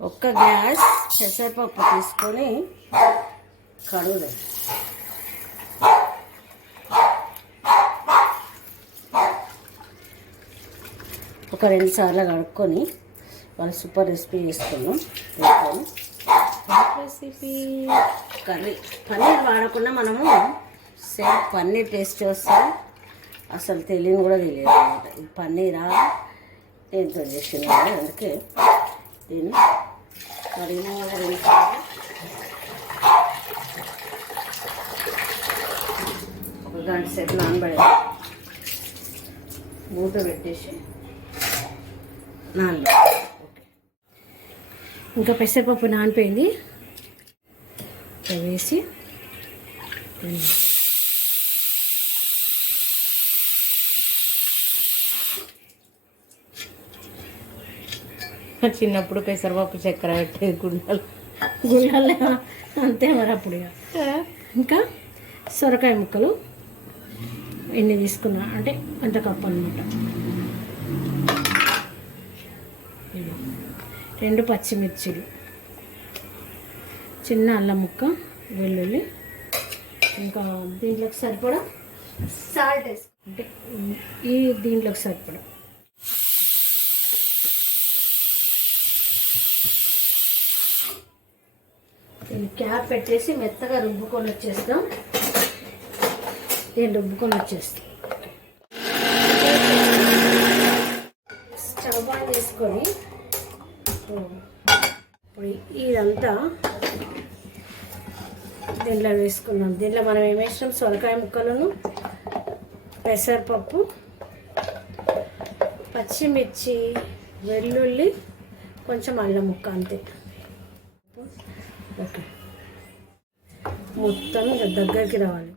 ఒక్క గ్లాస్ పెసరపప్పు తీసుకొని కడుగుదాం. ఒక 2 సార్లు కడుక్కొని వాళ్ళు సూపర్ రెసిపీ చేసుకున్నాం. రెసిపీ కర్రీ పన్నీర్ వాడకుండా మనము సేమ్ పన్నీర్ టేస్ట్ వస్తాం. అసలు తెలియని కూడా తెలియదు అనమాట. ఇది పన్నీరా ఏంతో చేసిన, అందుకే దీన్ని కడిగిన 2 సార్లు ఒక గంట సేపు నానబడేది. మూత పెట్టేసి ఓకే. ఇంకా పెసరపప్పు నానిపోయింది, వేసి చిన్నప్పుడు పెసరపప్పు చక్కెర పెట్టేది గుండెలు అంతే మరి అప్పుడు. ఇంకా సొరకాయ ముక్కలు ఎన్ని తీసుకున్నా అంటే అంత కప్పు అనమాట. 2 పచ్చిమిర్చిలు, చిన్న అల్లం ముక్క, వెల్లుల్లి, ఇంకా దీంట్లోకి సరిపడా సాల్ట్ అంటే ఈ దీంట్లోకి సరిపడా క్యాప్ పెట్టేసి మెత్తగా రుబ్బుకొని వచ్చేస్తాం. నేను రుబ్బుకొని వచ్చేస్తాం. స్టవ్ ఆన్ చేసుకొని ఇప్పుడు ఇదంతా దీంట్లో వేసుకున్నాం. దీంట్లో మనం ఏం వేసినాం, సొరకాయ ముక్కలను, పెసరపప్పు, పచ్చిమిర్చి, వెల్లుల్లి, కొంచెం అల్లం ముక్క, అంతే. ఓకే, మొత్తం దగ్గరికి రావాలి.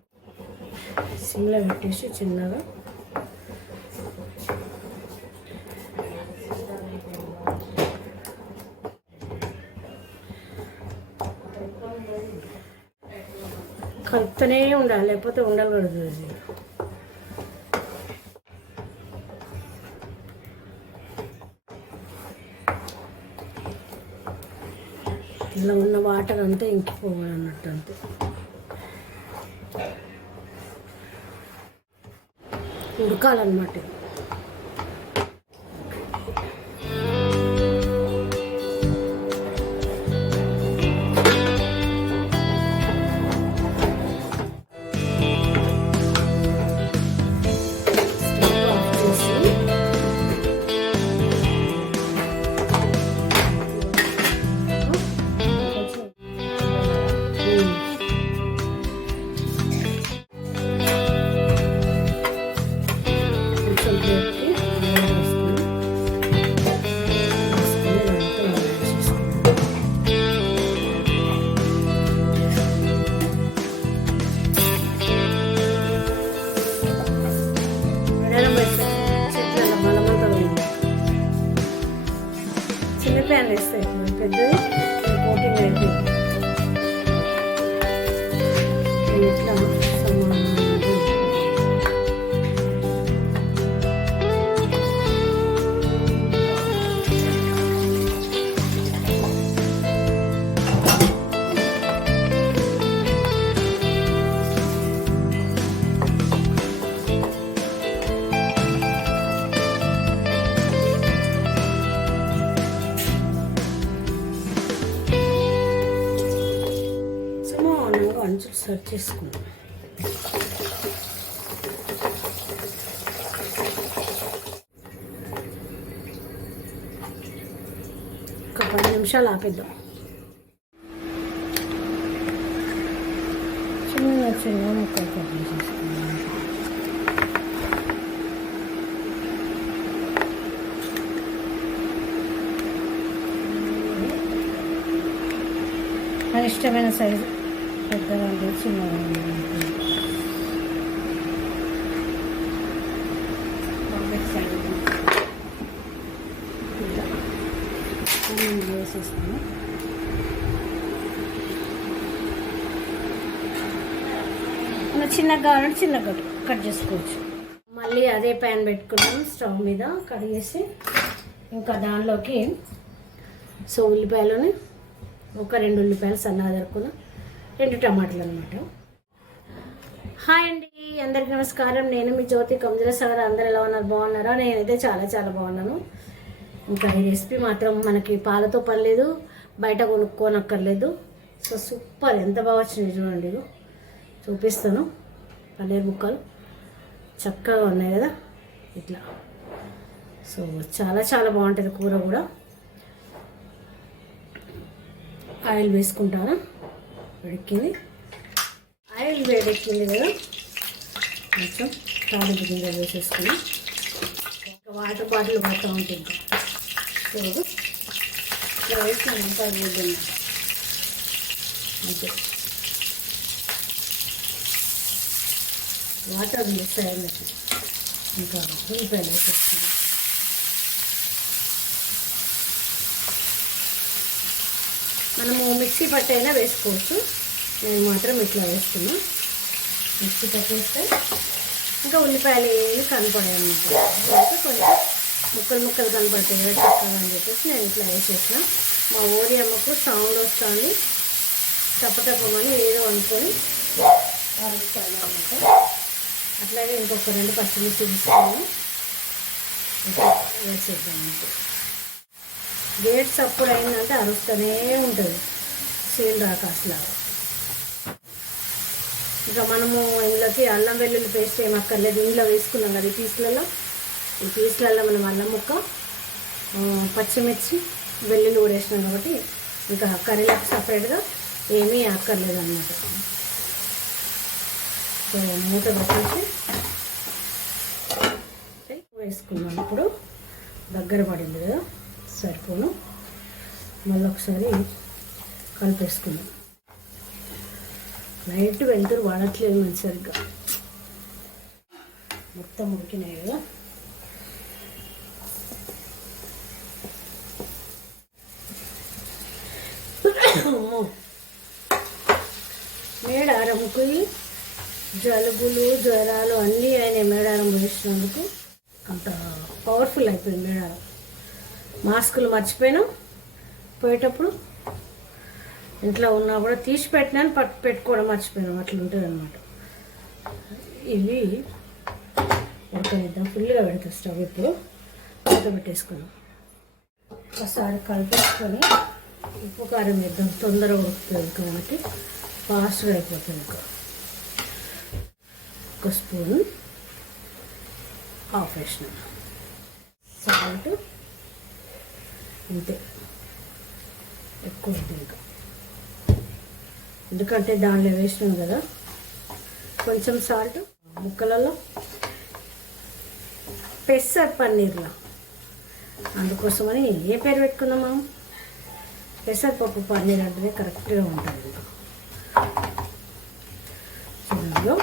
సిమ్లో పెట్టేసి చిన్నగా కలుపుతూనే ఉండాలి, లేకపోతే ఉండకూడదు. ఇలా ఉన్న వాటర్ అంతా ఇంకిపోవాలి అన్నట్టు, అంతే. ఉడకాలన్నమాట. చిన్న ప్యాన్ వేస్తాయి, పెద్దది కోటింగ్ అయితే ఇట్లా అంచులు సర్వ్ చేసుకుందాం. ఒక 10 నిమిషాలు ఆపేద్దాం. చిన్న చిన్న ముక్కలు కట్ చేసేసుకుందాం. మన ఇష్టమైన సైజు, పెద్దగా ఉంటుంది, చిన్నగా ఉంటుంది. వేసేస్తాను. మనం చిన్నగా కావాలంటే చిన్నగా కట్ చేసుకోవచ్చు. మళ్ళీ అదే ప్యాన్ పెట్టుకున్నాం స్టవ్ మీద, కడిగేసి ఇంకా దానిలోకి సో ఉల్లిపాయలని ఒక 2 ఉల్లిపాయలు సన్నగా తరుక్కున్న 2 టమాటాలు అనమాట. హాయ్ అండి, అందరికీ నమస్కారం. నేను మీ జ్యోతి కమ్జల సాగర్. అందరు ఎలా ఉన్నారు? బాగున్నారా? నేనైతే చాలా చాలా బాగున్నాను. ఇంకా ఈ రెసిపీ మాత్రం మనకి పాలతో పని లేదు, బయట కొనుక్కోనక్కర్లేదు. సో సూపర్, ఎంత బాగా వచ్చినాయి చూడండి. ఇగో చూపిస్తాను. పన్నీర్ ముక్కలు చక్కగా ఉన్నాయి కదా, ఇట్లా. సో చాలా చాలా బాగుంటుంది కూర కూడా. ఆయిల్ వేసుకుంటాను. వేడెక్కింది, ఆయిల్ వేడెక్కింది కదా, కొంచెం తాలింపు గింజలు వేసేసుకుని వాటర్ బాటిల్ పడుతూ ఉంటుంది. సో ఇట్లా వేసినామంతా వేద్దాం అంతే. వాటర్ మిక్స్ అయ్యేసి ఇంకా ఉల్లిపాయలు వేసేసుకుని మనము మిక్సీ పట్టైనా వేసుకోవచ్చు. నేను మాత్రం ఇట్లా వేస్తున్నా. మిక్సీ పట్టేస్తే ఇంకా ఉల్లిపాయలు ఏమి కనపడాయి అన్నమాట. కొంచెం ముక్కలు ముక్కలు కనపడతాయి కదా చక్కగా అని చెప్పేసి నేను ఇట్లా వేసేసిన. మా ఊరి అమ్మకు సౌండ్ వస్తుంది, టపటపమని ఏదో అనుకొని అరుస్తాను అనమాట. అట్లాగే ఇంకొక 2 పచ్చిమిర్చి తీసుకున్నాను, వేసేద్దాం. గేట్ సప్పుడు అయిందంటే అరుస్తూనే ఉంటుంది, సీల్ రాక అసలు. ఇంకా మనము ఇందులోకి అల్లం వెల్లుల్లి పేస్ట్ ఏం అక్కర్లేదు, ఇందులో వేసుకున్నాం కదా ఈ పీస్లలో మనం అల్లం ముక్క, పచ్చిమిర్చి, వెల్లుల్లి కూడా వేసినాం కాబట్టి ఇంకా కర్రీలకు సపరేట్గా ఏమీ అక్కర్లేదు అన్నమాట. సో మూత పెట్టేసి వేసుకున్నాం. ఇప్పుడు దగ్గర పడింది కదా, సరిపోను. మళ్ళీ ఒకసారి కలిపేసుకున్నాం. లైట్ వెళ్తురు వాడట్లేదు మంచి సరిగ్గా, మొత్తం ఉడికినాయి కదా. మేడారంకి జలుబులు జ్వరాలు అన్నీ అయినాయి మేడారం వేసినందుకు. అంత పవర్ఫుల్ అయిపోయింది మేడారం. మాస్కులు మర్చిపోయినాం పోయేటప్పుడు, ఇంట్లో ఉన్నా కూడా తీసి పెట్టినాను, పెట్టుకోవడం మర్చిపోయినాం. అట్లా ఉంటుంది అన్నమాట. ఇవి ఉడకనిద్దాం. ఫుల్గా పెడతాం స్టవ్. ఇప్పుడు ఉడకబెట్టేసుకున్నాం. ఒకసారి కలిపేసుకొని ఉప్పు కారం వేద్దాం. తొందరగా ఉడుకుతుంది కాబట్టి ఫాస్ట్గా అయిపోతుంది. ఒక స్పూన్ హాఫ్ వేసిన సాల్ట్, అంతే. ఎక్కువ ఇంకా ఎందుకంటే దానిలో వేసినాం కదా. కొంచెం సాల్ట్ ముక్కలలో, పెసర్ పన్నీర్లో, అందుకోసమని ఏ పేరు పెట్టుకున్నాం మనం, పెసరపప్పు పన్నీర్ అంటేనే కరెక్ట్గా ఉంటుంది. ఇందులో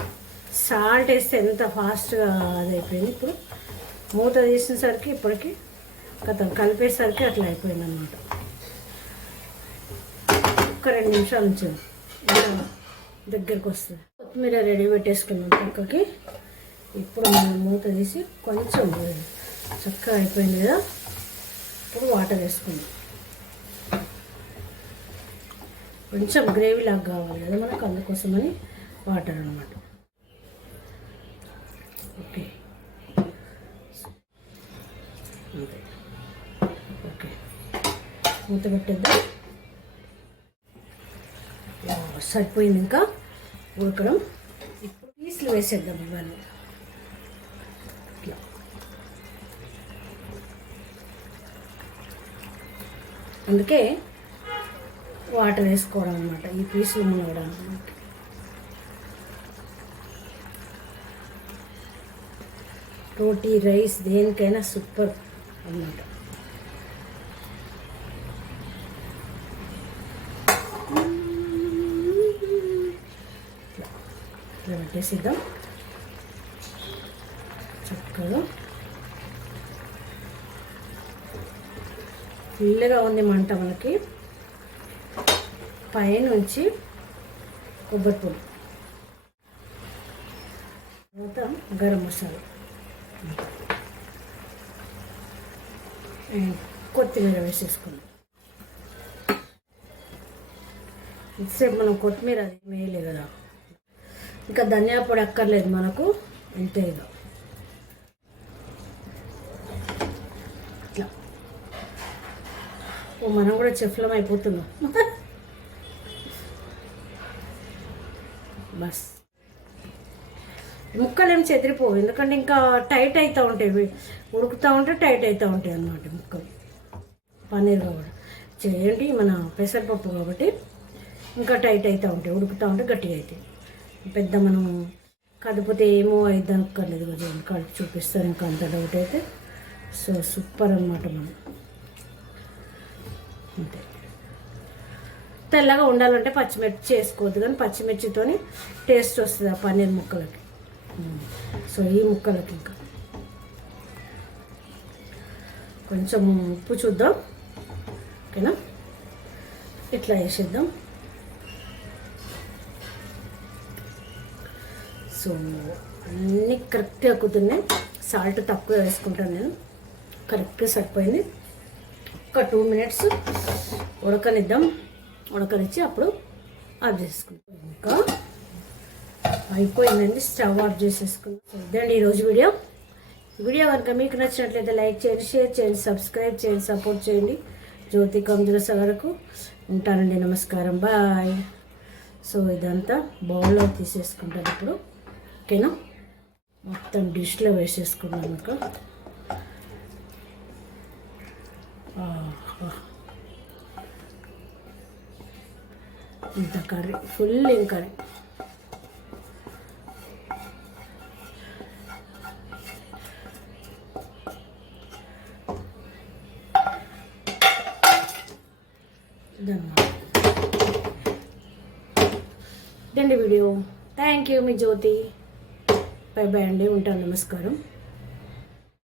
సాల్ట్ వేస్తే ఎంత ఫాస్ట్గా అదైపోయింది. ఇప్పుడు మూత తీసేసరికి ఇప్పటికి కథ కలిపేసరికి అట్లా అయిపోయింది అన్నమాట. ఒక 2 నిమిషాల నుంచి దగ్గరికి వస్తుంది. కొత్తిమీర రెడీ పెట్టేసుకున్నాం పక్కకి. ఇప్పుడు మనం మూత తీసి కొంచెం చక్కగా అయిపోయింది కదా. ఇప్పుడు వాటర్ వేసుకుందాం. కొంచెం గ్రేవీ లాగా కావాలి కదా మనకు, అందుకోసమని వాటర్ అన్నమాట. ఓకే అంతే. ఓకే, మూత పెట్టేద్దాం. సరిపోయింది ఇంకా ఉడకడం. ఇప్పుడు పీసులు వేసేద్దాం ఇవన్నీ. ఇట్లా అందుకే వాటర్ వేసుకోవడం అనమాట, ఈ పీసులు మునగడానికి. రోటీ, రైస్ దేనికైనా సూపర్ అన్నమాట. ఇట్లా పెట్టేసిద్దాం చక్కగా. ఫుల్గా ఉంది మంట మనకి. పైనుంచి కొబ్బరి పొడి, తర్వాత గరం మసాలా, కొత్తిమీర వేసేసుకున్నాం. ఇంతసేపు మనం కొత్తిమీర అది వేయలే కదా, ఇంకా ధనియా పొడి అక్కర్లేదు మనకు, అంతే ఇక. ఇట్లా ఓ మనం కూడా చెఫ్లం అయిపోతున్నాం. బస్ ముక్కలు ఏం చెదిరిపోవు, ఎందుకంటే ఇంకా టైట్ అవుతూ ఉంటాయి, ఉడుకుతూ ఉంటే టైట్ అవుతూ ఉంటాయి అన్నమాట ముక్కలు. పన్నీర్ కాబట్టి చేయండి, మన పెసరపప్పు కాబట్టి ఇంకా టైట్ అవుతూ ఉంటాయి, ఉడుకుతూ ఉంటే గట్టిగా అవుతాయి. పెద్ద మనం కదిపోతే ఏమో అయిద్దాం అక్కర్లేదు కదా, కలిపి చూపిస్తారు ఇంకా అంత డౌట్ అయితే. సో సూపర్ అన్నమాట మనం. అంతే, తెల్లగా ఉండాలంటే పచ్చిమిర్చి చేసుకోవద్దు, కానీ పచ్చిమిర్చితోని టేస్ట్ వస్తుంది ఆ పన్నీర్ ముక్కలకి. సో ఈ ముక్కలకి ఇంకా కొంచెం ఉప్పు చూద్దాం, ఓకేనా? ఇట్లా వేసేద్దాం. సో అన్నీ కరెక్ట్గా కుదిరినాయి, సాల్ట్ తక్కువ వేసుకుంటాను నేను, కరెక్ట్గా సరిపోయింది. ఒక 2 minutes ఉడకనిద్దాం, ఉడకనిచ్చి అప్పుడు ఆఫ్ చేసుకుంటాం. ఇంకా అయిపోయిందండి, స్టవ్ ఆఫ్ చేసేసుకుందాం. ఇదండి ఈరోజు వీడియో కనుక మీకు నచ్చినట్లయితే లైక్ చేయండి, షేర్ చేయండి, సబ్స్క్రైబ్ చేయండి, సపోర్ట్ చేయండి. జ్యోతి కంజుల సగరకు ఉంటానండి, నమస్కారం, బాయ్. సో ఇదంతా బౌల్లో తీసేసుకుంటాను ఇప్పుడు, ఓకేనా? మొత్తం డిష్లో వేసేసుకున్నాను ఇంకా. ఇంత కర్రీ, ఫుల్ ఏం కర్రీ. ఇదండి వీడియో. థ్యాంక్ యూ, మీ జ్యోతి. బై బై అండి, ఉంటాను, నమస్కారం.